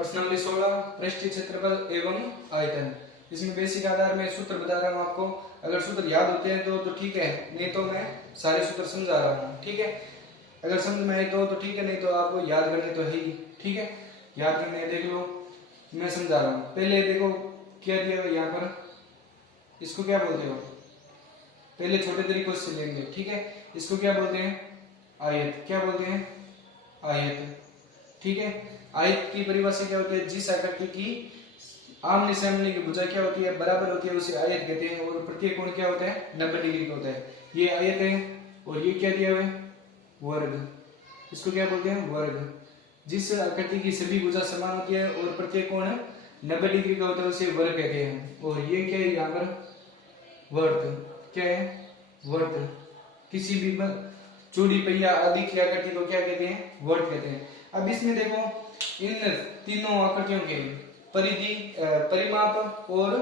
प्रश्न नंबर 16 पृष्ठीय क्षेत्रफल एवं आयतन। इसमें बेसिक आधार में सूत्र बता रहा हूँ आपको। अगर सूत्र याद होते हैं तो ठीक है, नहीं तो मैं सारे सूत्र समझा रहा हूँ। ठीक है, अगर समझ में आए तो ठीक है, नहीं तो आपको याद करने तो है ही। ठीक है, याद करने देख लो, मैं समझा रहा हूँ। पहले देखो क्या दिया हुआ यहाँ पर, इसको क्या बोलते हो, पहले छोटे तरीकों से लेंगे। ठीक है, इसको क्या बोलते हैं, आयत। क्या बोलते हैं, आयत। ठीक है, आयत की परिभाषा क्या होती है, जिस आकृति की आमने सामने की भुजा क्या होती है, बराबर होती है, उसे आयत कहते हैं। और प्रत्येक कोण क्या होता है, 90 डिग्री का होता है। ये आयत है। और ये क्या दिया हुआ है, वर्ग। इसको क्या बोलते हैं, वर्ग। जिस आकृति की सभी भुजा समान होती है और प्रत्येक कोण 90 डिग्री का होता है, उसे वर्ग कहते हैं। और ये क्या है यहाँ पर, वर्त। क्या है, वर्त। किसी भी चूड़ी पहिया आदि की आकृति को क्या कहते हैं, वर्त कहते हैं। अब इसमें देखो, इन तीनों आकृतियों के परिधि, परिमाप और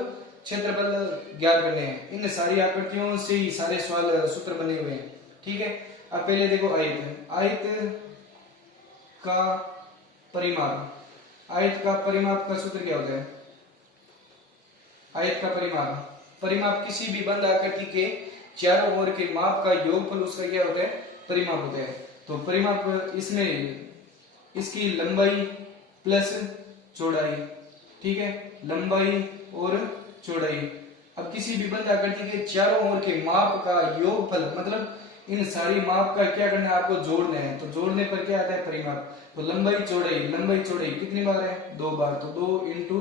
क्षेत्रफल ज्ञात करने हैं। इन सारी आकृतियों से ही सारे सवाल सूत्र बने हुए हैं। ठीक है, अब पहले देखो आयत। आयत का परिमाप, आयत का परिमाप का सूत्र क्या होता है, आयत का परिमाप, परिमाप किसी भी बंद आकृति के चारों ओर के माप का योगफल, उसका क्या होता है, परिमाप होता है। तो परिमाप इसमें इसकी लंबाई प्लस चौड़ाई। ठीक है, लंबाई और चौड़ाई। अब किसी भी बंद आकृति के चारों ओर के माप का योगफल, मतलब इन सारी माप का क्या करना है, आपको जोड़ना है। तो जोड़ने पर क्या आता है, परिमाप। तो लंबाई चौड़ाई, लंबाई चौड़ाई कितनी बार है, 2 बार। तो 2 इंटू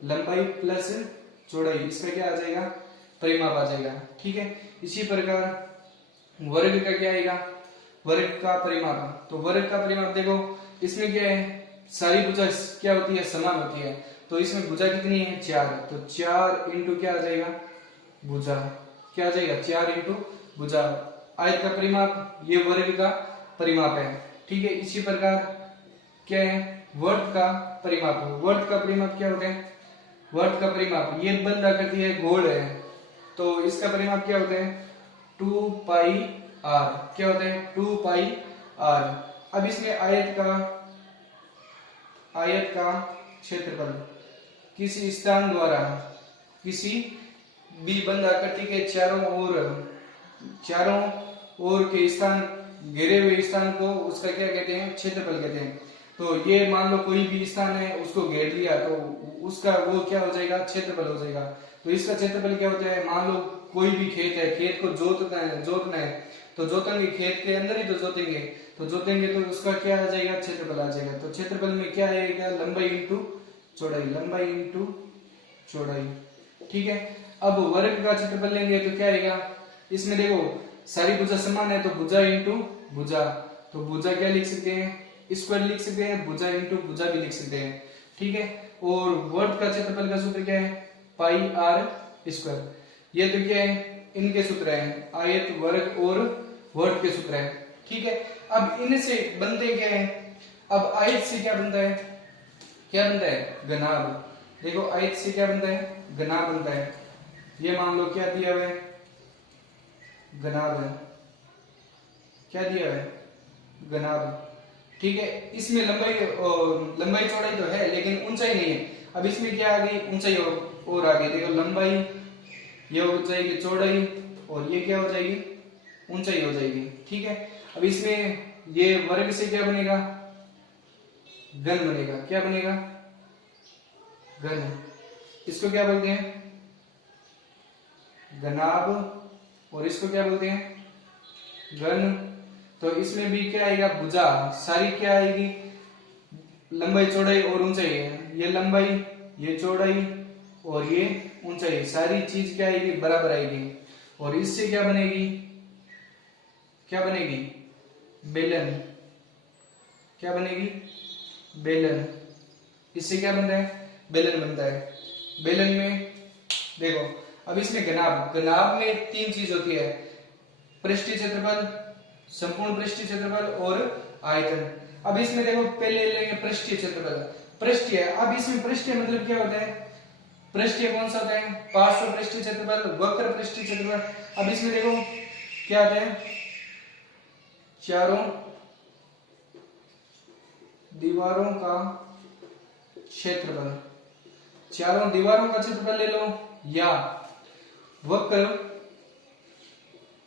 लंबाई प्लस चौड़ाई, इसका क्या आ जाएगा, परिमाप आ जाएगा। ठीक है, इसी प्रकार वर्ग का क्या आएगा, वर्ग का परिमाप। तो वर्ग का परिमाप देखो, इसमें क्या है, सारी भुजा क्या होती है, समान होती है। तो इसमें भुजा कितनी है, 4। तो 4 इंटू क्या आ जाएगा, भुजा। क्या आ जाएगा, 4 इंटू भुजा। आयत का परिमाप, ये वर्ग का परिमाप है। ठीक है, इसी प्रकार क्या है, वर्ग का परिमाप। वर्ग का परिमाप क्या होता है, वर्ग का परिमाप, ये बंद आकृति है, गोल है, तो इसका परिमाप क्या होता है, 2 पाई आर। क्या होता है, 2 पाई आर। अब इसमें आयत का क्षेत्रफल किसी स्थान द्वारा, किसी भी बंद आकृति के चारों ओर के स्थान, घेरे हुए स्थान को उसका क्या कहते हैं, क्षेत्रफल कहते हैं। तो ये मान लो कोई भी स्थान है, उसको घेर लिया, तो उसका वो क्या हो जाएगा, क्षेत्रफल हो जाएगा। तो इसका क्षेत्रफल क्या होता है, मान लो कोई भी खेत है, खेत को जोतना है, तो जोतेंगे, खेत के अंदर ही तो जोतेंगे, तो उसका क्या आ जाएगा, क्षेत्रफल आ जाएगा। तो क्षेत्रफल में क्या आएगा, लंबाई इंटू चौड़ाई, लंबाई इंटू चौड़ाई। ठीक है, अब वर्ग का क्षेत्रफल लेंगे तो क्या आएगा, इसमें देखो सारी भुजा समान है, तो भुजा इंटू भुजा। तो भुजा क्या लिख सकते हैं, स्क्वायर लिख सकते हैं, भुजा इंटू भुजा भी लिख सकते हैं। ठीक है, और वर्ग का क्षेत्रफल का सूत्र क्या है, पाई आर स्क्वायर। ये तो क्या है, इनके सूत्र है, आयत, वर्ग और वर्ग के सूत्र है। ठीक है, अब इनसे बनते क्या है, अब आयत से क्या बनता है, क्या बनता है, घनाभ। देखो आयत से क्या बनता है, घनाभ बनता है। ये मान लो क्या दिया हुआ है, घनाभ है। क्या दिया हुआ है, घनाभ। ठीक है, इसमें लंबाई चौड़ाई तो है, लेकिन ऊंचाई नहीं है। अब इसमें क्या आ गई, ऊंचाई और आ गई। देखो लंबाई ये हो जाएगी चौड़ाई, और ये क्या हो जाएगी, ऊंचाई हो जाएगी। ठीक है, अब इसमें ये वर्ग से क्या बनेगा, घन बनेगा। क्या बनेगा, घन। इसको क्या बोलते हैं, घनाभ, और इसको क्या बोलते हैं, घन। तो इसमें भी क्या आएगा, भुजा सारी क्या आएगी, लंबाई चौड़ाई और ऊंचाई है। ये लंबाई, ये चौड़ाई और ये ऊंचाई, सारी चीज क्या आएगी, बराबर आएगी। और इससे क्या बनेगी, क्या बनेगी, बेलन। क्या बनेगी, बेलन। इससे क्या बनता है, बेलन बनता है। बेलन में देखो, अब इसमें घनाभ, घनाभ में 3 चीज होती है, पृष्ठीय क्षेत्रफल, संपूर्ण पृष्ठीय क्षेत्रफल और आयतन। अब इसमें देखो पहले लेंगे पृष्ठीय क्षेत्रफल, पृष्ठीय। अब इसमें पृष्ठीय मतलब क्या होता है, पृष्ठीय कौन सा होता है, पार्श्व पृष्ठीय क्षेत्रफल, वक्र पृष्ठीय क्षेत्रफल। अब इसमें देखो क्या आता है, चारों दीवारों का क्षेत्रफल, चारों दीवारों का क्षेत्रफल ले लो या वक्र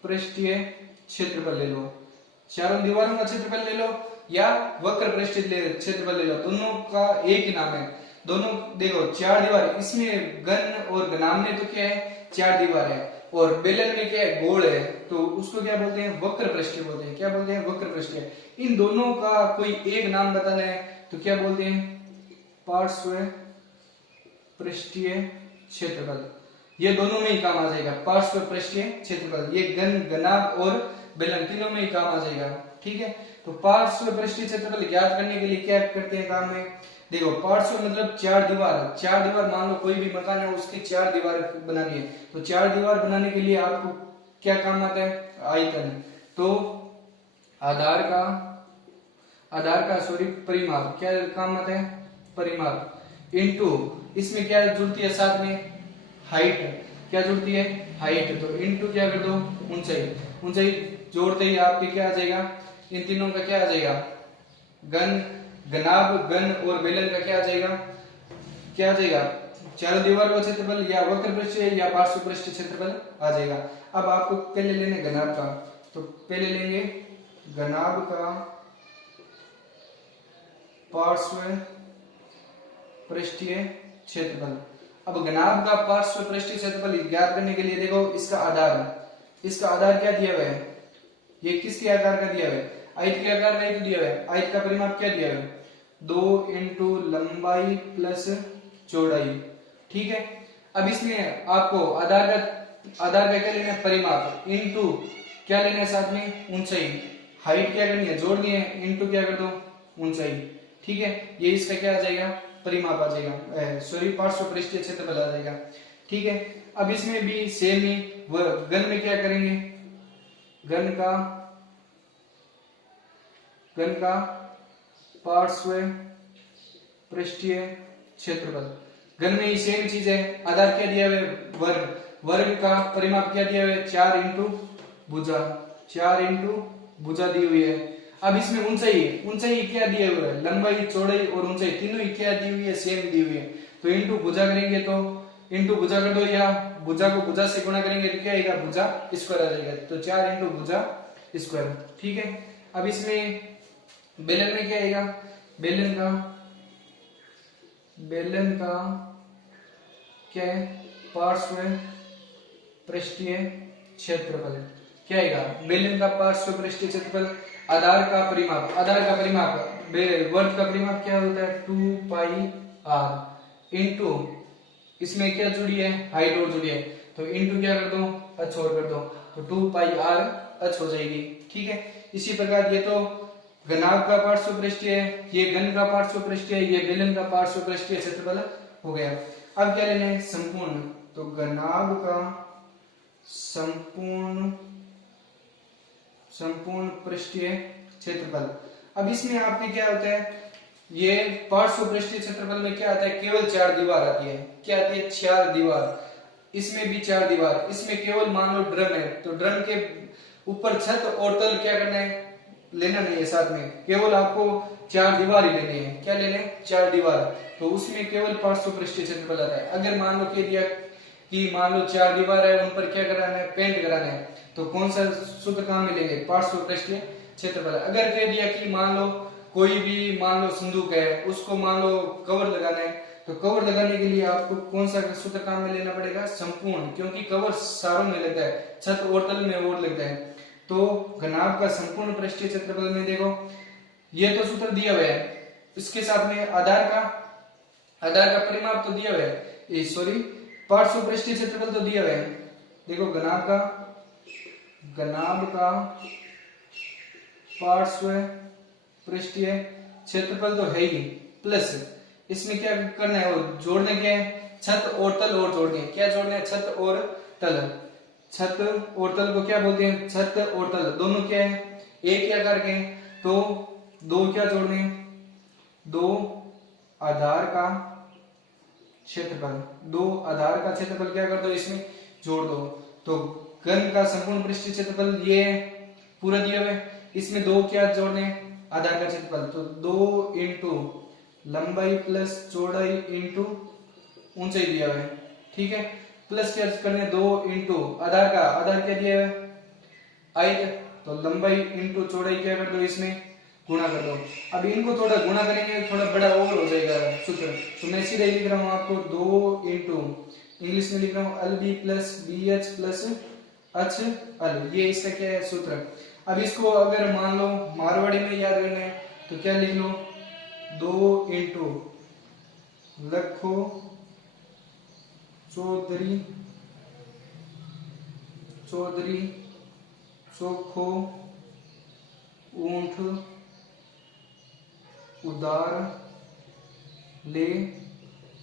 पृष्ठीय क्षेत्रफल ले लो, चारों दीवारों का क्षेत्रफल ले लो या वक्र पृष्ठीय क्षेत्रफल ले लो, दोनों का एक ही नाम है। दोनों देखो चार दीवार, इसमें घन और घनाभ में तो क्या है चार दीवार है, और बेलन में क्या है गोल है, तो उसको क्या बोलते हैं वक्र पृष्ठीय बोलते हैं। क्या बोलते हैं वक्र पृष्ठीय। इन दोनों का कोई एक नाम बताना है तो क्या बोलते हैं पार्श्व पृष्ठीय क्षेत्रफल। ये दोनों में ही काम आ जाएगा, पार्श्व पृष्ठीय क्षेत्रफल, ये घन घनाभ और बेलन तीनों में ही काम आ जाएगा। ठीक है, तो पार्श्व पृष्ठीय क्षेत्रफल ज्ञात करने के लिए क्या करते हैं काम में, देखो पार्श्व मतलब चार दीवार, चार दीवार मान लो कोई भी मकान है उसकी चार दीवार बनानी है, तो चार दीवार बनाने के लिए आपको क्या काम आता है आयतन, तो आधार का सॉरी परिमाप, क्या काम आता है परिमाप, इनटू इसमें क्या जुड़ती है साथ में हाइट, क्या जुड़ती है हाइट, तो इनटू क्या कर दो ऊंचाई, ऊंचाई जोड़ते ही आपके क्या आ जाएगा इन तीनों का क्या आ जाएगा घन घनाभ घन और बेलन का क्या आ जाएगा चारों दीवार का क्षेत्रफल या वक्र पृष्ठीय या पार्श्व पृष्ठीय क्षेत्रफल आ जाएगा। अब आपको पहले लेने घनाभ का, तो पहले लेंगे घनाभ का पार्श्व पृष्ठीय क्षेत्रफल। अब घनाभ का पार्श्व पृष्ठीय क्षेत्रफल ज्ञात करने के लिए देखो इसका आधार क्या दिया हुआ है, ये किसके आकार का दिया हुआ है आयत के आकार का ही तो दिया हुआ है। आयत का परिमाप क्या दिया हुआ है 2 इंटू लंबाई प्लस चौड़ाई। ठीक है, अब इसमें आपको आधार का क्या लेना है परिमाप, इनटू क्या लेना है साथ में ऊंचाई, हाइट क्या करनी है जोड़नी है, इनटू क्या कर दो ऊंचाई। ठीक है, ये इसका क्या आ जाएगा परिमाप आ जाएगा, सॉरी पार्श्व पृष्ठीय क्षेत्रफल आ जाएगा। ठीक है, अब इसमें भी सेम ही घन में क्या करेंगे घन का पार्श्व पृष्ठीय क्षेत्रफल, घन में ही सेम चीज है। आधार क्या दिया हुआ है वर्ग का परिमाप क्या दिया हुआ है 4 इंटू भुजा दी हुई है। अब इसमें ऊंचाई क्या दिया हुआ है लंबाई चौड़ाई और ऊंचाई तीनों ही क्या दी हुई है सेम दी हुई है, तो इंटू भुजा करेंगे तो इंटू भुजा कर दो या भुजा को भुजा से गुणा करेंगे तो क्या आएगा भुजा स्क्वायर आ जाएगा, तो 4 इंटू भुजा स्क्वायर। ठीक है, अब इसमें बेलन में क्या आएगा बेलन का क्या है पार्श्व पृष्ठीय क्षेत्रफल, क्या आएगा बेलन का पार्श्व पृष्ठीय क्षेत्रफल। आधार का परिमाप वर्ग का परिमाप क्या होता है 2 पाई r इंटू इसमें क्या जुड़ी है हाइट और जुड़ी है, तो इंटू क्या कर दो h और कर दो, तो 2 पाई r h हो जाएगी। ठीक है, इसी प्रकार ये तो घनाभ का पार्श्व पृष्ठीय है, ये घन का पार्श्व पृष्ठीय है, ये बेलन का पार्श्व पृष्ठीय क्षेत्रफल हो गया। अब क्या लेना है संपूर्ण, तो घनाभ का संपूर्ण पृष्ठीय क्षेत्रफल। अब इसमें आपके क्या होता है ये पार्श्व पृष्ठीय क्षेत्रफल में क्या आता है केवल 4 दीवार आती है, क्या आती है 4 दीवार, इसमें भी 4 दीवार, इसमें केवल मान लो ड्रम है तो ड्रम के ऊपर छत और तल क्या करना है लेना नहीं है, साथ में केवल आपको 4 दीवार ही लेने हैं। क्या लेने 4 दीवार, तो उसमें केवल पार्श्व पृष्ठीय क्षेत्रफल आता है। अगर मान लो कह दिया कि मान लो 4 दीवार है उन पर क्या कराना है पेंट कराना है, तो कौन सा सूत्र काम में लेंगे पार्श्व पृष्ठीय क्षेत्रफल। अगर कह दिया कि मान लो कोई भी मान लो संदूक है उसको मान लो कवर लगाना है, तो कवर लगाने के लिए आपको कौन सा सूत्र काम में लेना पड़ेगा संपूर्ण, क्योंकि कवर सारों में लगता है छत और तल में और लगता है। तो घनाभ का संपूर्ण पृष्ठीय क्षेत्रफल में देखो ये तो सूत्र दिया हुआ है, इसके साथ में आधार का परिमाप तो दिया हुआ है, सॉरी पार्श्व पृष्ठीय क्षेत्रफल तो दिया हुआ है। देखो घनाभ का पार्श्व पृष्ठीय क्षेत्रफल तो है ही, प्लस इसमें क्या करना है और जोड़ने क्या है छत और तल और जोड़ने, क्या जोड़ना है छत और तल। छत और तल को क्या बोलते हैं छत और तल दोनों क्या है एक ही आकार के, तो दो क्या जोड़ने दो आधार का क्षेत्रफल क्या कर दो इसमें जोड़ दो, तो घन का संपूर्ण पृष्ठीय क्षेत्रफल ये पूरा दिया हुआ है, इसमें दो क्या जोड़ने आधार का क्षेत्रफल, तो 2 इंटू लंबाई प्लस चौड़ाई इंटू ऊंचाई दिया हुआ है, ठीक है। प्लस क्या करने 2 इंटू आधार का, आधार क्या दिया है हाइट, तो लंबाई इंटू चौड़ाई क्या कर दो इसमें गुणा कर दो। अब इनको थोड़ा गुणा करेंगे थोड़ा बड़ा और हो जाएगा सूत्र, तो मैं सीधे लिख रहा हूं आपको 2 इंटू इंग्लिश में लिख रहा हूं L B plus B H plus H L, ये इसका क्या है सूत्र। अब इसको अगर मान लो मारवाड़ी में याद रखना है तो क्या लिख लो 2 इंटू लखो चौधरी चौधरी चोखो ऊंट उधार ले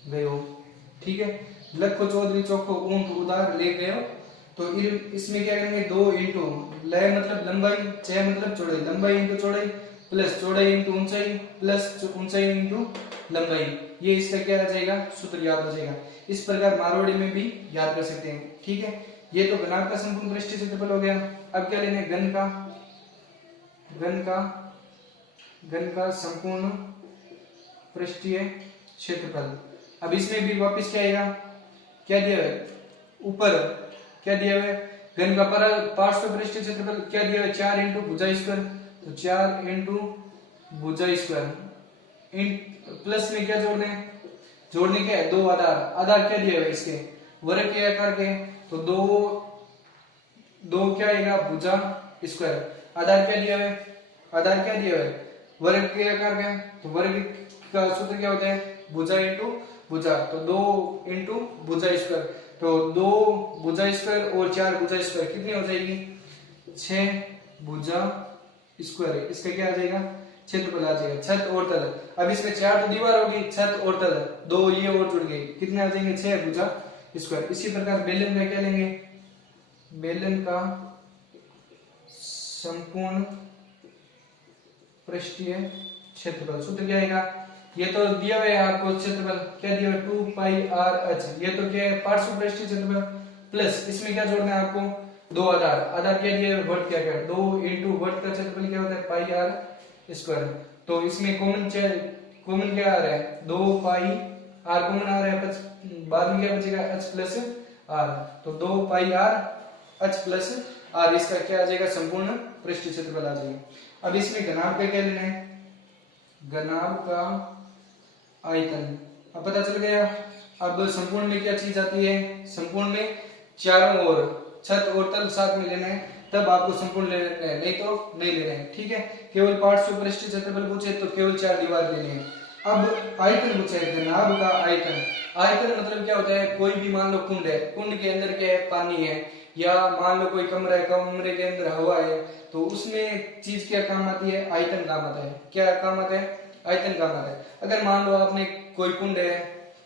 गयो, ठीक है। लखो चौधरी चोखो ऊंट उधार ले गयो, तो इसमें क्या करेंगे 2 इंटू लय मतलब लंबाई, च मतलब चौड़ाई, लंबाई इंटू चौड़ाई प्लस चौड़ाई इंटू ऊंचाई प्लस ऊंचाई इंटू लंबाई, ये इसका क्या आ जाएगा सूत्र याद हो जाएगा। इस प्रकार मारवाड़ी में भी याद कर सकते हैं, ठीक है। ये तो घनाभ का संपूर्ण पृष्ठीय क्षेत्रफल हो गया। अब क्या लेना है घन का, घन का संपूर्ण पृष्ठीय क्षेत्रफल। अब इसमें भी वापस क्या आएगा, क्या दिया है ऊपर क्या दिया है घन का पार्श्व पृष्ठीय क्षेत्रफल क्या दिया है 4 इंटू भुजा स्क्वायर, तो 4 इंटू भुजा स्क्वायर इन प्लस में क्या जोड़ने हैं, जोड़ने के 2 आधार, आधार क्या दिया है इसके वर्ग के आकार के, तो 2 क्या आएगा भुजा स्क्वायर, आधार क्या दिया है, आधार क्या दिया है वर्ग के आकार का, तो वर्ग का सूत्र क्या होता है भुजा इंटू भुजा, तो 2 इंटू भुजा स्क्वायर, तो 2 भुजा स्क्वायर और 4 भुजा स्क्वायर कितनी हो जाएगी 6 भुजा स्क्वायर, इसका क्या आ जाएगा क्षेत्रफल आ जाएगा। छत और तल, अब इसमें 4 तो दीवार होगी, छत और तल 2 ये और जुड़ गए, कितने आ जाएंगे 6 भुजा स्क्वायर। इसी प्रकार बेलन में क्या लेंगे, बेलन का संपूर्ण पृष्ठीय क्षेत्रफल सूत्र क्या आएगा, ये तो दिया हुआ है आपको क्षेत्रफल क्या दिया हुआ 2 पाई आर एच, ये तो क्या है पार्श्व पृष्ठीय क्षेत्रफल प्लस इसमें क्या जोड़ना है आपको 2 आधार, आधार क्या दिया है वर्ग क्या क्या 2 इंटू वर्ग का क्षेत्रफल क्या होता है पाई आर स्क्वायर, तो इसमें कॉमन क्या आ रहा है 2 पाई आर कॉमन आ रहा है, बाद में क्या बचेगा एच प्लस आर, तो 2 पाई आर एच प्लस आर, इसका क्या आ जाएगा संपूर्ण पृष्ठीय क्षेत्रफल आ जाएगा। अब इसमें घनाभ का क्या लेना है, घनाभ का आयतन, अब पता चल गया। अब संपूर्ण में क्या चीज आती है, संपूर्ण में चारों ओर छत और तल साथ में लेना है, तब आपको संपूर्ण लेना है, नहीं तो नहीं लेना है, ठीक है। केवल पार्श्व पृष्ठीय क्षेत्रफल पूछे तो केवल 4 दीवार लेने हैं। अब आयतन पूछा है घनाभ का आयतन, आयतन मतलब क्या होता है कोई भी मान लो कुंड है, कुंड के अंदर क्या है पानी है, या मान लो कोई कमरा है, कमरे के अंदर हवा है, तो उसमें चीज क्या काम आती है आयतन काम आता है, क्या काम आता है आयतन काम आता है। अगर मान लो आपने कोई कुंड है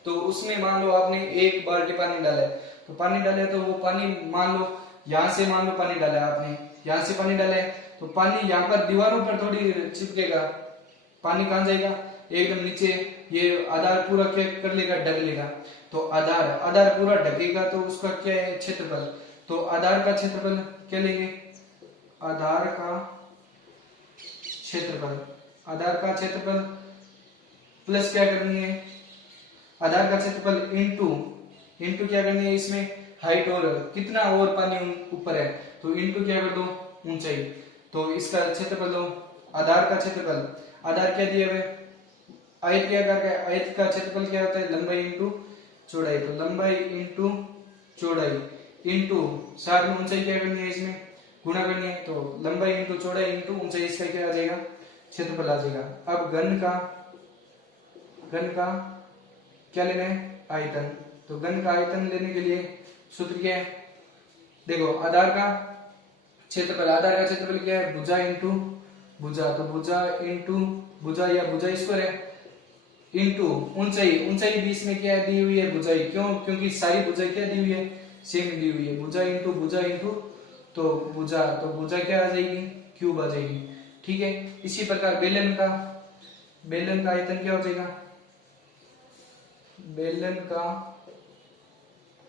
तो उसमें मान लो आपने 1 बाल्टी पानी डाला है, तो पानी डाले तो वो पानी मान लो यहाँ से मान लो पानी डाला है आपने, यहाँ से पानी डाला है तो पानी यहाँ पर दीवारों पर थोड़ी चिपकेगा, पानी कहाँ जाएगा एकदम नीचे, ये आधार पूरा क्या कर लेगा ढक लेगा, तो आधार पूरा ढकेगा तो उसका क्या है क्षेत्रफल, तो आधार का क्षेत्रफल क्या लेंगे आधार का क्षेत्रफल, आधार का क्षेत्रफल प्लस क्या करनी है आधार का क्षेत्रफल इंटू क्या करनी है इसमें हाइट और कितना और पानी ऊपर है, तो इंटू क्या कर दो ऊंचाई, तो इसका क्षेत्रफल दो आधार का क्षेत्रफल, आधार क्या दिया हुआ आयत क्या कर आयत का क्षेत्रफल क्या होता है लंबाई इंटू चौड़ाई, तो लंबाई इंटू चौड़ाई इंटू साथ में ऊंचाई क्या करनी है इसमें गुणा करनी है, तो लंबाई इंटू चौड़ाई इंटू ऊंचाई, इसका क्या आ जाएगा क्षेत्रफल आ जाएगा। अब घन का क्या लेना है आयतन, तो घन का आयतन लेने के लिए सूत्र क्या है देखो आधार का क्षेत्रफल, आधार का क्षेत्रफल क्या है भुजा इंटू भुजा, तो भुजा इंटू भुजा या भुजा स्क्वायर है इंटू ऊंचाई, ऊंचाई बीच में क्या दी हुई है भुजाई, क्यों क्योंकि सारी भुजाई क्या दी हुई है सेम दी हुई है, भुजा इंटू तो भुजा क्या आ जाएगी क्यूब आ जाएगी, ठीक है। इसी प्रकार बेलन का आयतन क्या हो जाएगा, बेलन का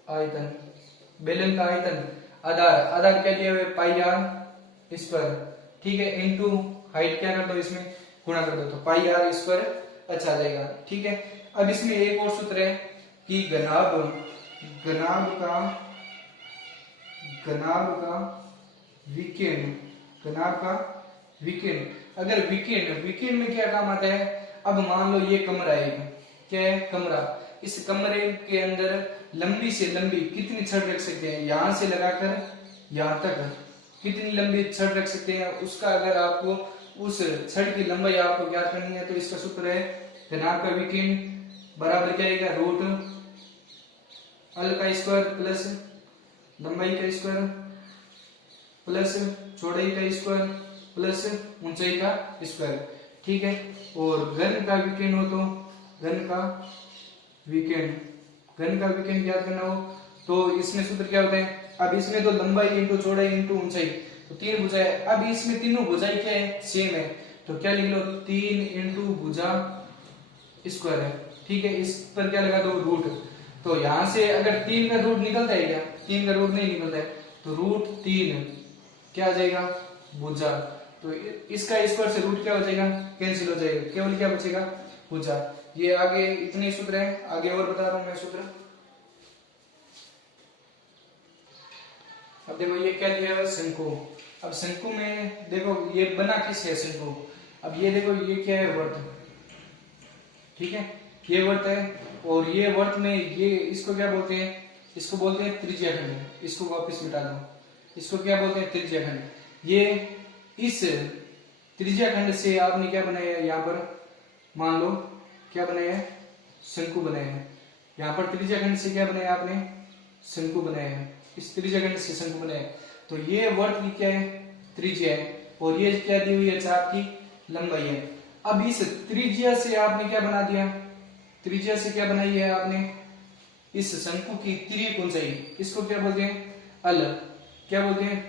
आयतन आधार क्या दिया हुआ है पाई आर स्क्वायर, ठीक है, इंटू हाइट क्या कर दो इसमें गुणा कर दो, तो पाई आर स्क्वायर अच्छा आ जाएगा। ठीक है, अब इसमें एक और सूत्र है कि घनाभ घनाभ का घनाभ का विकीर्ण घनाभ का विकीर्ण। अगर विकीर्ण विकीर्ण में क्या काम आता है, अब मान लो ये कमरा है, क्या है कमरा, इस कमरे के अंदर लंबी से लंबी कितनी छड़ रख सकते हैं, यहां से लगाकर यहां तक कितनी लंबी छड़ रख सकते हैं, उसका अगर आपको उस छड़ की लंबाई आपको ज्ञात करनी है तो इसका सूत्र है घनाभ का विकीर्ण बराबर क्या आएगा, रूट अल का स्क्वायर प्लस लंबाई का स्क्वायर प्लस चौड़ाई का स्क्वायर प्लस ऊंचाई का स्क्वायर। ठीक है, और घन का विकीर्ण हो तो घन का विकीर्ण ज्ञात करना हो तो इसमें सूत्र क्या होता है, अब इसमें तो लंबाई इंटू चौड़ाई इंटू ऊंचाई, तो तीन भुजा है, अब इसमें तीनों भुजाएं क्या है, सेम है, तो क्या लिख लो, 3 इंटू भुजा स्क्वायर है। ठीक है, इस पर क्या लगा दो, रूट, तो यहां से अगर 3 का रूट निकलता है क्या, 3 का रूट नहीं निकलता है, तो रूट 3 क्या आ जाएगा, भुजा, तो इसका स्क्वायर से रूट क्या हो जाएगा, कैंसिल हो जाएगा, केवल क्या बचेगा, भुजा। ये आगे इतने सूत्र है, आगे और बता रहा हूं मैं सूत्र। अब देखो ये क्या दिया है, शंकु। अब शंकु में देखो ये बना किस है शंकु, अब ये देखो ये क्या है, वर्त। ठीक है, ये वर्त है, और ये वर्त में ये इसको क्या बोलते हैं, इसको बोलते हैं त्रिज्याखंड, इसको वापस मिटा दो, इसको क्या बोलते हैं, त्रिज्याखंड। ये इस त्रिज्याखंड से आपने क्या बनाया है, यहाँ पर मान लो क्या बनाया है, शंकु बनाया है, यहाँ पर त्रिज्याखंड से क्या बनाया आपने, शंकु बनाया है, इस त्रिज्याखंड से शंकु बनाया है, तो ये वर्त की क्या है, त्रिज्या है, और ये क्या दी हुई है, चाप की लंबाई है। अब इस त्रिज्या से आपने क्या बना दिया, त्रिज्या से क्या बनाई है आपने, इस शंकु की तिर्यक ऊंचाई, इसको क्या बोलते हैं, अल, क्या बोलते हैं,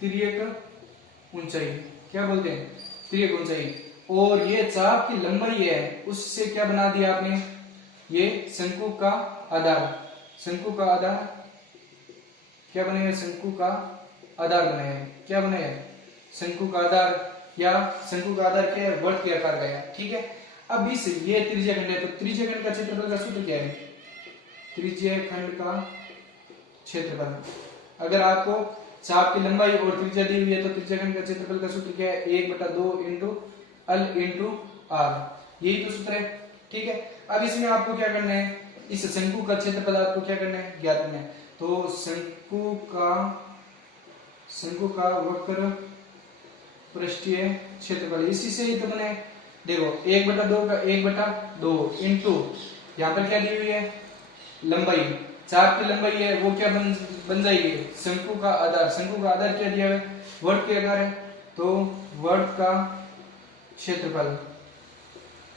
तिर्यक ऊंचाई, क्या बोलते हैं, तिर्यक ऊंचाई, और ये चाप की लंबाई है, उससे क्या बना दिया आपने, ये शंकु का आधार, शंकु का आधार क्या बनाया, शंकु का आधार बनाया है, क्या बनाया है, शंकु का आधार, या शंकु का आधार क्या है, वर्त के आकार का है। ठीक है, अब इस ये त्रिज्याखंड है, तो त्रिज्याखंड का क्षेत्रफल का सूत्र क्या है, त्रिज्याखंड का क्षेत्रफल, अगर आपको चाप की लंबाई और त्रिज्या दी हुई है तो त्रिज्याखंड का क्षेत्रफल का सूत्र क्या है, 1/2 इंटू अल इंटू आर, यही तो सूत्र है। ठीक है, अब इसमें आपको क्या करना है, इस शंकु का क्षेत्रफल आपको क्या करना है, ज्ञात करना है, तो शंकु का वक्र पृष्ठीय क्षेत्रफल, इसी से ही तो बने, देखो 1/2 का 1/2 इंटू यहाँ पर क्या दी हुई है, लंबाई, चाप की लंबाई है, वो क्या बन जाएगी, शंकु का आधार, शंकु का आधार क्या दिया है, वर्त के आकार है, तो वर्त का क्षेत्रफल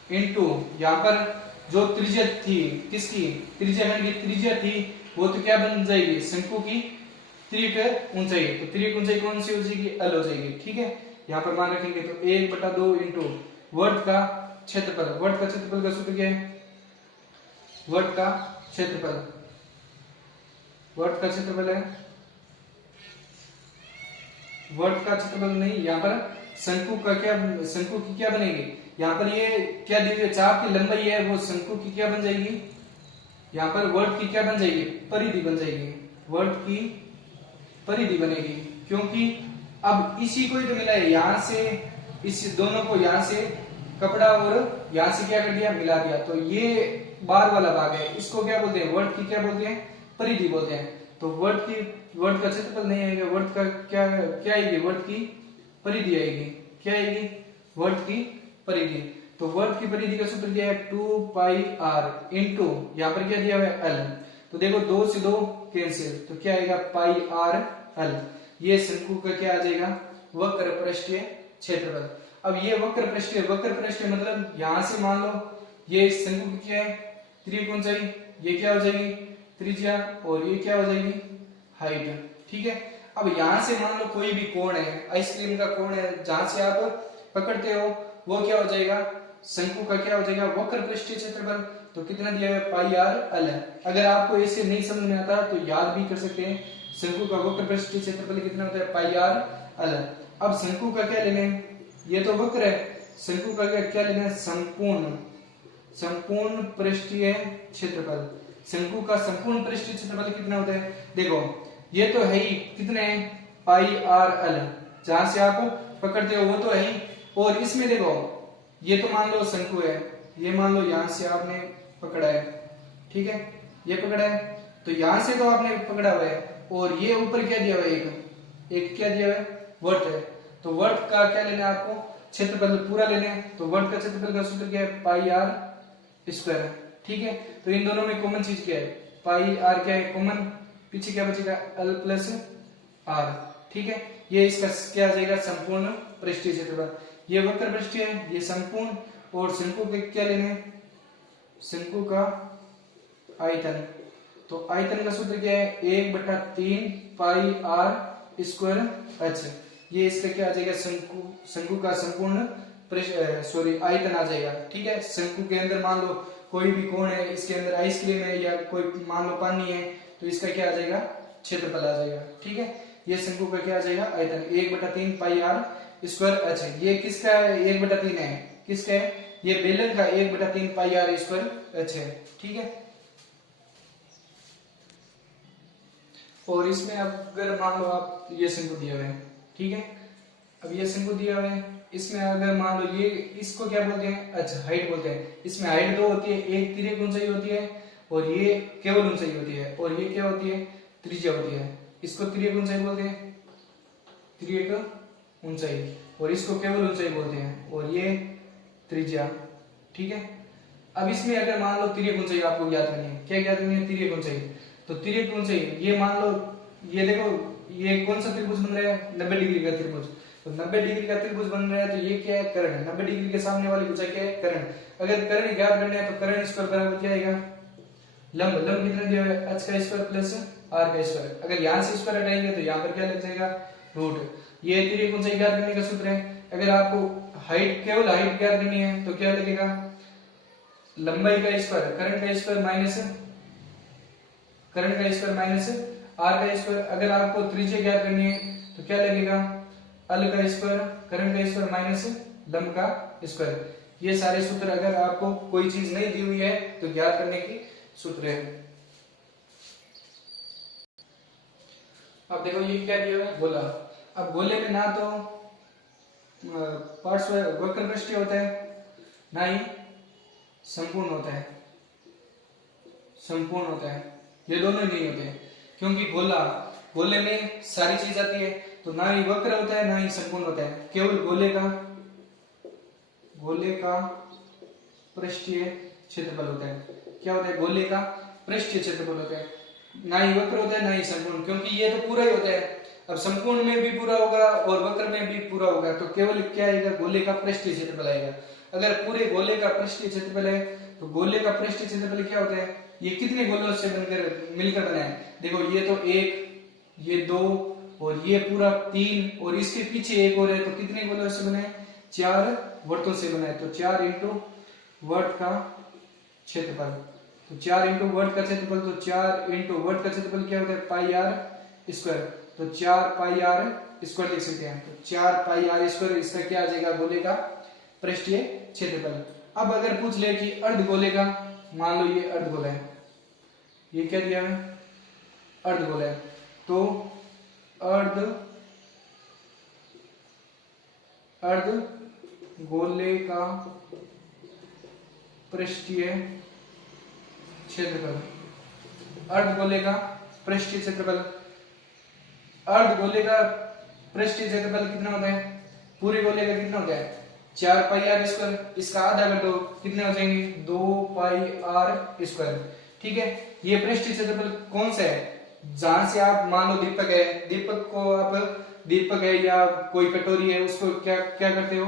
इंटू यहाँ पर जो त्रिज्या थी, किसकी, त्रिज्याखंड की त्रिज्या थी, वो तो क्या बन जाएगी, शंकु की तिर्यक ऊंचाई, तो तिर्यक ऊंचाई कौन सी हो जाएगी, अल हो जाएगी। ठीक है, यहाँ पर मान रखेंगे तो 1/2 इंटू वर्त का क्षेत्रफल, वर्त का क्षेत्रफल का सूत्र क्या है, वर्त का क्षेत्रफल, वर्त का क्षेत्रफल है, वर्त का क्षेत्रफल नहीं, यहाँ पर शंकु का क्या, शंकु की क्या बनेगी, यहाँ पर ये क्या दी हुई है, चाप की लंबाई है, वो शंकु की क्या बन जाएगी, यहाँ पर वर्त की क्या बन जाएगी, परिधि बन जाएगी, वर्त की परिधि बनेगी, क्योंकि अब इसी को ही तो मिला है, यहां से इस दोनों को यहां से कपड़ा और यहां से क्या कर दिया, मिला दिया, तो ये बार वाला भाग है, इसको क्या बोलते हैं, वर्त की क्या बोलते हैं, परिधि बोलते हैं। तो वर्त का क्षेत्रफल नहीं आएगा, वर्त का क्या क्या आएगी, वर्त की परिधि आएगी, क्या आएगी, वर्त की परिधि, तो वर्त की परिधि का सूत्र क्या है, 2πr इंटू यहाँ पर क्या दिया हुआ है, l, तो देखो 2 से 2 कैंसिल, तो क्या आएगा, πr l, ये शंकु का क्या आ जाएगा, वक्र पृष्ठीय क्षेत्रफल। अब ये वक्र पृष्ठीय मतलब यहां से मान लो ये शंकु की क्या है, तिर्यक ऊंचाई, ये क्या हो जाएगी, त्रिज्या, और ये क्या हो जाएगी, हाइट। ठीक है, अब यहां से मान लो कोई भी कोण है, आइसक्रीम का कोण है, जहां से आप पकड़ते हो वो क्या हो जाएगा, शंकु का क्या हो जाएगा, वक्र पृष्ठीय क्षेत्रफल, तो कितना दिया है, πr l। अगर आपको ऐसे नहीं समझ में आता तो याद भी कर सकते हैं, शंकु का वक्र पृष्ठीय क्षेत्रफल कितना होता है, πr l। अब शंकु का क्या लेना है, ये तो वक्र है, शंकु का क्या लेना है, संपूर्ण संपूर्ण पृष्ठीय क्षेत्रफल। शंकु का संपूर्ण पृष्ठीय क्षेत्रफल कितना होता है? देखो ये तो है ही कितने पाई आर एल, जहां से आप पकड़ते हो वो तो है ही, और इसमें देखो ये तो मान लो शंकु है, ये मान लो यहां से आपने पकड़ा है, ठीक है, ये पकड़ा है, तो यहां से तो आपने पकड़ा हुआ है, और ये ऊपर क्या दिया हुआ है, एक क्या दिया हुआ है, वर्त है, तो वर्त का क्या लेना है आपको, क्षेत्रफल पूरा लेना है, तो वर्त का क्षेत्रफल का सूत्र क्या है, पाई आर स्क्वायर, ठीक है। तो इन दोनों में कॉमन चीज क्या है, पाई आर क्या है कॉमन, पीछे क्या बचेगा, एल प्लस आर, ठीक है। ये इसका क्या आ जाएगा, संपूर्ण पृष्ठीय क्षेत्रफल। ये वक्र पृष्ठीय है, ये संपूर्ण, और शंकु के क्या लेने हैं, शंकु का आयतन, तो आयतन का सूत्र क्या है, 1/3 पाई आर स्क्वायर एच, ये इसका क्या आ जाएगा, शंकु का संपूर्ण आयतन आ जाएगा, ठीक है। शंकु के अंदर मान लो कोई भी कोण है, इसके अंदर आइसक्रीम है या कोई मान लो पानी है, तो इसका क्या आ जाएगा, क्षेत्रफल आ जाएगा, ठीक है। ये शंकु का क्या आ जाएगा, आयतन 1/3 पाई आर स्क्वायर एच है। ये किसका 1/3 है, किसका है, ये बेलन का 1/3 पाई आर स्क्वायर एच है, ठीक है। और इसमें अगर मान लो आप ये शंकु दिया हुआ है, ठीक है, अब ये शंकु दिया हुआ है, इसमें अगर मान लो ये, इसको क्या बोलते हैं, अच्छा हाइट बोलते हैं, इसमें हाइट दो होती है, एक तिर्यक ऊंचाई होती है और ये केवल ऊंचाई होती है, और ये क्या होती है, त्रिज्या होती है, इसको तिर्यक ऊंचाई बोलते हैं, तिर्यक ऊंचाई, और इसको केवल ऊंचाई बोलते हैं, और ये त्रिज्या, ठीक है। अब इसमें अगर मान लो तिर्यक ऊंचाई आपको ज्ञात करनी है, क्या ज्ञात करनी है, तिर्यक ऊंचाई, तो तिर्यक ऊंचाई ये मान लो, ये देखो ये कौन सा त्रिभुज बन रहा है, 90 डिग्री का त्रिभुज, तो 90 डिग्री का त्रिभुज बन रहा है, तो ये क्या है, कर्ण, 90 डिग्री के सामने वाली भुजा क्या है, कर्ण। अगर कर्ण ज्ञात करना है तो कर्ण स्क्वायर बराबर क्या आएगा, लंब, लंब कितना दिया हुआ है, h का स्क्वायर प्लस r का स्क्वायर, अगर यहां से स्क्वायर हटाएंगे तो यहां पर क्या लग जाएगा, रूट। ये तिर्यक ऊंचाई ज्ञात करने का सूत्र है। अगर आपको हाइट, केवल हाइट ज्ञात करनी है तो क्या लगेगा, लंबाई का स्क्वायर, कर्ण का स्क्वायर माइनस कर्ण का स्क्वायर माइनस r का स्क्वायर। अगर आपको त्रिज्या ज्ञात करनी है तो क्या लगेगा, l का स्क्वायर, कर्ण का स्क्वायर माइनस लंब का स्क्वायर। ये सारे सूत्र अगर आपको कोई चीज नहीं दी हुई है तो ज्ञात करने की सूत्र है। अब देखो ये क्या दिया है, गोला। अब गोले में ना तो वक्र पृष्ठीय होता है, ना ही संपूर्ण होता है, संपूर्ण होता है, ये दोनों नहीं होते हैं, क्योंकि गोले में सारी चीज आती है, तो ना ही वक्र होता है ना ही संपूर्ण होता है, केवल गोले का पृष्ठीय क्षेत्रफल होता है। क्या होता है, गोले का पृष्ठीय क्षेत्रफल होता है, ना ही वक्र होता है ना ही संपूर्ण, क्योंकि ये तो पूरा ही होता है। अब संपूर्ण में भी पूरा होगा और वक्र में भी पूरा होगा, तो केवल क्या आएगा, गोले का पृष्ठीय क्षेत्रफल आएगा। अगर पूरे गोले का पृष्ठीय क्षेत्रफल है तो गोले का पृष्ठीय क्षेत्रफल क्या होता है, ये कितने गोलों से बनकर मिलकर बना है, देखो ये तो 1, ये 2 और ये पूरा 3 और इसके पीछे एक और है, तो कितने गोलों से बना है, 4 वर्तों से बना है। तो 4 इंटू वर्त का क्षेत्रफल, तो 4 इंटू वर्त का क्षेत्रफल, तो 4 इंटू वर्त का क्षेत्रफल क्या होता है, पाई आर स्क्वायर, तो 4 पाई आर स्क्वायर लिख सकते हैं। तो 4 पाई आर स्क्वायर, इसका क्या आ जाएगा, गोले का पृष्ठीय क्षेत्रफल। अब अगर पूछ ले कि अर्धगोले का, मान लो ये अर्धगोला है, ये क्या दिया है, अर्धगोला है, तो अर्धगोले का पृष्ठीय क्षेत्रफल, अर्धगोले का पृष्ठीय क्षेत्रफल, अर्धगोले का पृष्ठीय क्षेत्रफल कितना होता है, पूरे गोले का कितना होता है, 4 पाई आर स्क्वायर, इसका आधा कर दो, कितने हो जाएंगे, 2 पाई आर स्क्वायर, ठीक है। ये पृष्ठीय क्षेत्रफल कौन सा है, जहां से आप मान लो दीपक है, दीपक को आप, दीपक है या कोई कटोरी है, उसको क्या क्या करते हो,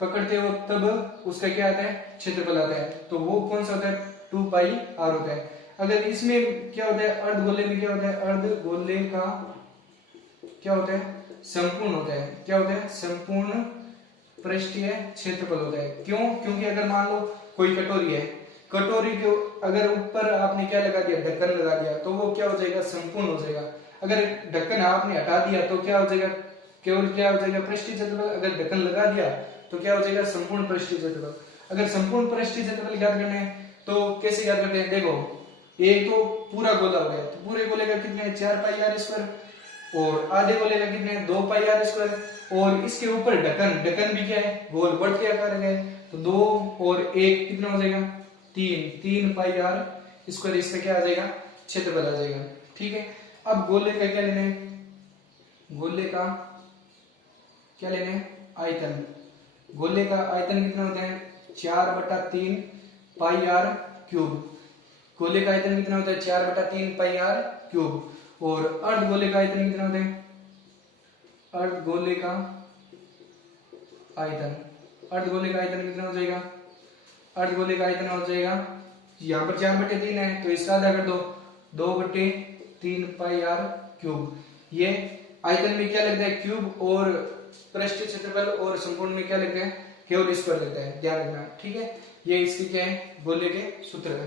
पकड़ते हो, तब उसका क्या आता है, क्षेत्रफल आता है, तो वो कौन सा होता है, 2 पाई आर होता है। अगर इसमें क्या होता है, अर्धगोले में क्या होता है, अर्धगोले का क्या होता है, संपूर्ण होता है, क्या होता है, संपूर्ण पृष्ठीय क्षेत्रफल होता है। क्यों, क्योंकि अगर मान लो कोई कटोरी है, कटोरी के अगर ऊपर आपने क्या लगा दिया, ढक्कन लगा दिया, तो वो क्या हो जाएगा, संपूर्ण हो जाएगा। अगर ढक्कन आपने हटा दिया तो क्या हो जाएगा, केवल क्या हो जाएगा, पृष्ठीय क्षेत्रफल। अगर ढक्कन लगा दिया तो क्या हो जाएगा, संपूर्ण पृष्ठीय क्षेत्रफल। अगर संपूर्ण पृष्ठीय क्षेत्रफल ज्ञात करना है तो कैसे ज्ञात करते हैं, देखो एक तो पूरा गोला हो गया, तो पूरे गोले का कितने हैं 4 पाई आर स्क्वायर, और आधे गोले का कितने हैं 2 पाई आर स्क्वायर, और इसके ऊपर ढक्कन, ढक्कन भी क्या है गोल वर्त के आकार का है, तो 2 और 1 कितना हो जाएगा 3 पाई आर स्क्वायर, इसका क्या आ जाएगा क्षेत्रफल आ जाएगा। ठीक है, अब गोले का क्या लेना है, गोले का क्या लेना है आयतन, गोले का आयतन कितना होता है 4/3 पाई आर क्यूब, गोले का आयतन कितना होता है 4/3 पाई आर क्यूब, और अर्ध गोले का आयतन कितना होता है, अर्ध गोले का आयतन, अर्ध गोले का आयतन कितना हो जाएगा, अर्ध गोले का आयतन हो जाएगा यहाँ पर 4/3 है तो इसका आधा कर दो 2/3 पाई आर क्यूब। ये आयतन में क्या लगता है क्यूब, और पृष्ठीय क्षेत्रफल और संपूर्ण में क्या लगता है केवल स्क्वायर लगता है, ध्यान रखना। ठीक है, ये इसके क्या है गोले के सूत्र है।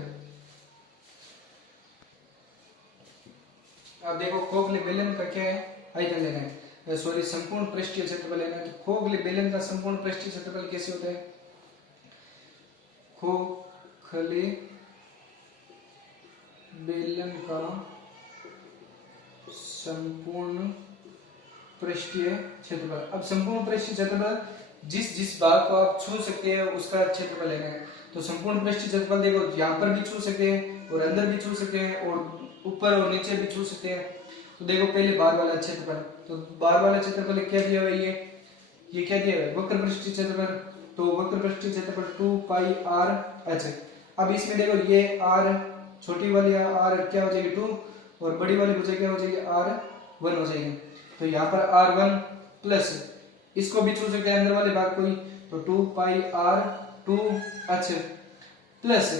अब देखो खोखले बेलन का क्या है आयतन लेना है, सॉरी संपूर्ण पृष्ठीय क्षेत्रफल लेना है। तो खोखले बेलन का संपूर्ण पृष्ठीय क्षेत्रफल कैसे होता है, खोखले बेलन का संपूर्ण पृष्ठीय क्षेत्रफल, अब संपूर्ण पृष्ठीय क्षेत्रफल जिस जिस भाग को आप छू सकते हैं उसका क्षेत्रफल लेना है। तो संपूर्ण पृष्ठीय क्षेत्रफल देखो यहाँ पर भी छू सकते हैं और अंदर भी छू सकते हैं और ऊपर और नीचे भी छू सकते हैं। तो देखो पहले बाहर वाला क्षेत्रफल, तो बाहर वाला क्षेत्रफल क्या दिया हुआ है, ये क्या दिया हुआ है वक्र पृष्ठीय क्षेत्रफल, तो वक्र पृष्ठीय क्षेत्रफल 2 पाई आर एच। अब इसमें देखो ये आर छोटी वाली आर क्या हो जाएगी 2 और बड़ी वाली बचे क्या हो जाएगी R1 हो जाएगी। तो यहाँ पर R1 प्लस इसको भी छू सकते हैं अंदर वाले भाग को ही, तो 2 पाई R2h प्लस,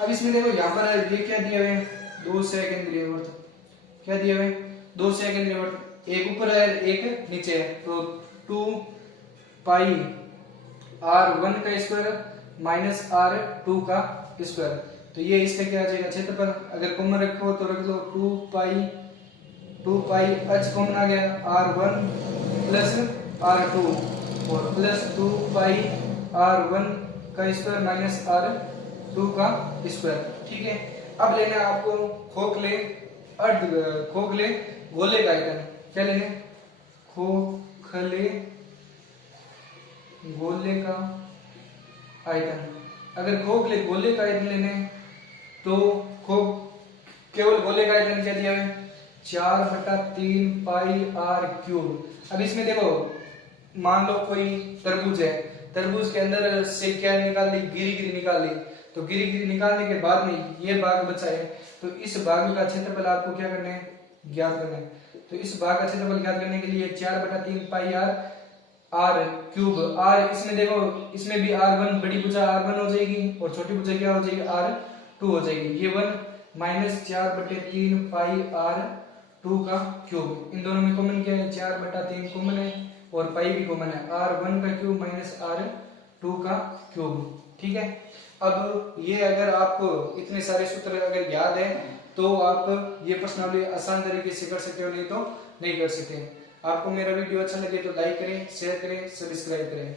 अब इसमें देखो यहाँ पर ये क्या दिया हुआ है 2 सेकेंडरी वर्त, क्या दिया हुआ है 2 सेकेंडरी वर्त, एक ऊपर है एक नीचे है, तो 2 पाई R1 का स्क्वायर माइनस R2 का स्क्वायर, तो ये इसका क्या आ जाएगा क्षेत्रफल। अगर कॉमन रखो तो रख लो 2 पाई h कॉमन आ गया R1 प्लस R2 और प्लस 2 पाई R1 का स्क्वायर माइनस R2 का स्क्वायर। ठीक है, अब लेना है आपको खोखले गोले का आयतन, क्या लेने खोखले गोले का आयतन। अगर खोखले गोले का आयतन लेने तो केवल गोले का आयतन क्या दिया है 4/3 पाई आर क्यूब। अब इसमें देखो मान लो कोई तरबूज है, तरबूज के अंदर से क्या निकाल ली गिरी निकाल ली, तो गिरी निकालने के बाद में ये भाग बचा है, तो इस भाग का क्षेत्रफल आपको क्या करना है ज्ञात करना है। तो इस भाग का क्षेत्रफल ज्ञात करने के लिए 4/3 पाई आर क्यूब, आर इसमें देखो इसमें भी R1 बड़ी भुजा R1 हो जाएगी और छोटी भुजा क्या हो जाएगी R2 हो जाएगी, ये 1 माइनस 4/3 पाई R2 का क्यूब, इन दोनों में कॉमन क्या है 4/3 कॉमन है और पाई भी कॉमन है, R1 का क्यूब माइनस R2 का क्यूब। ठीक है, अब ये अगर आपको इतने सारे सूत्र अगर याद है तो आप ये प्रश्नावली आसान तरीके से कर सकते हो, नहीं तो नहीं कर सकते। आपको मेरा वीडियो अच्छा लगे तो लाइक करें, शेयर करें, सब्सक्राइब करें।